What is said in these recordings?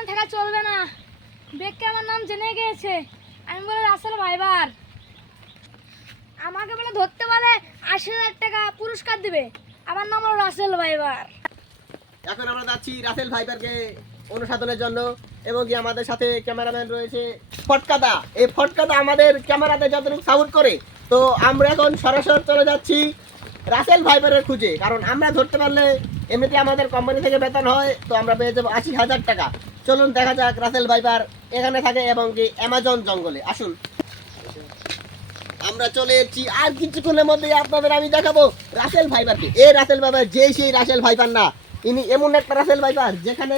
এখানে থাকা চলবে না। দেখকে আমার নাম জেনে গিয়েছে। আমি বলে রাসেল ভাইবার। আমাকে বলে ধরতে বলে ৮০,০০০ টাকা পুরস্কার দিবে। আমার নাম হলো রাসেল ভাইবার। এখন আমরা যাচ্ছি রাসেল ভাইবারকে অনুসাধনের জন্য এবং কি আমাদের সাথে ক্যামেরাম্যান রয়েছে ফটকাদা। এই ফটকাদা আমাদের ক্যামেরাতে যতটুকু সাপোর্ট করে, তো আমরা এখন সরাসরি চলে যাচ্ছি রাসেল ভাইবারের খুঁজে। কারণ আমরা ধরতে পারলে এমনিতে আমাদের কোম্পানি থেকে বেতন হয়, তো আমরা পেয়ে যাবো ৮০,০০০ টাকা। চলুন দেখা যাক রাসেল ভাইবার এখানে থাকে এবং কি অ্যামাজন জঙ্গলে। আসুন, আমরা চলে এসেছি। আর কিছুক্ষণের মধ্যে আপনাদের আমি দেখাবো রাসেল ভাইবারকে। এই রাসেল ভাইবার সেই রাসেল ভাইবার না, ইনি এমন একটা রাসেল ভাইবার যেখানে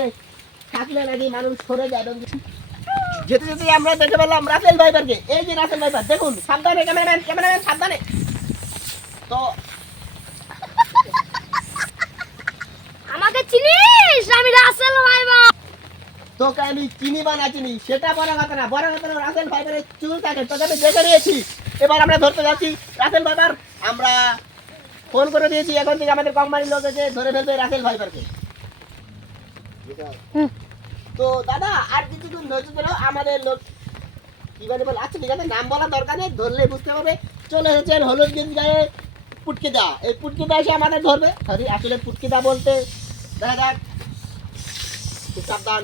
থাকলে নাকি মানুষ সরে যায়। এবং যেতে যেতে আমরা দেখতে পেলাম রাসেল ভাইবারকে। এই যে রাসেল ভাইবার, দেখুন, সাবধানে ক্যামেরাম্যান সাবধানে। তো আমাকে চিনিস? আমি রাসেল ভাইবার। তোকে আমি চিনি বা না চিনি সেটা বড় কথা না, বড় কথা রাসেল ভাইবারের চুল থাকে তোকে আমি দেখে নিয়েছি। এবার আমরা ধরতে যাচ্ছি রাসেল ভাইবার। আমরা ফোন করে দিয়েছি, এখন থেকে আমাদের কোম্পানির লোক এসে ধরে ফেলবে রাসেল ভাইবারকে। তো দাদা আর কিছুক্ষণ ধৈর্য ধরো, আমাদের লোক কি বলে বল। আচ্ছা ঠিক আছে, নাম বলা দরকার নেই, ধরলে বুঝতে পারবে। চলে এসেছেন হলুদ গেঞ্জি গায়ে পুটকিদা। এই পুটকিদা এসে আমাদের ধরবে। সরি, আসলে পুটকিদা বলতে দেখা যাক, খুব সাবধান।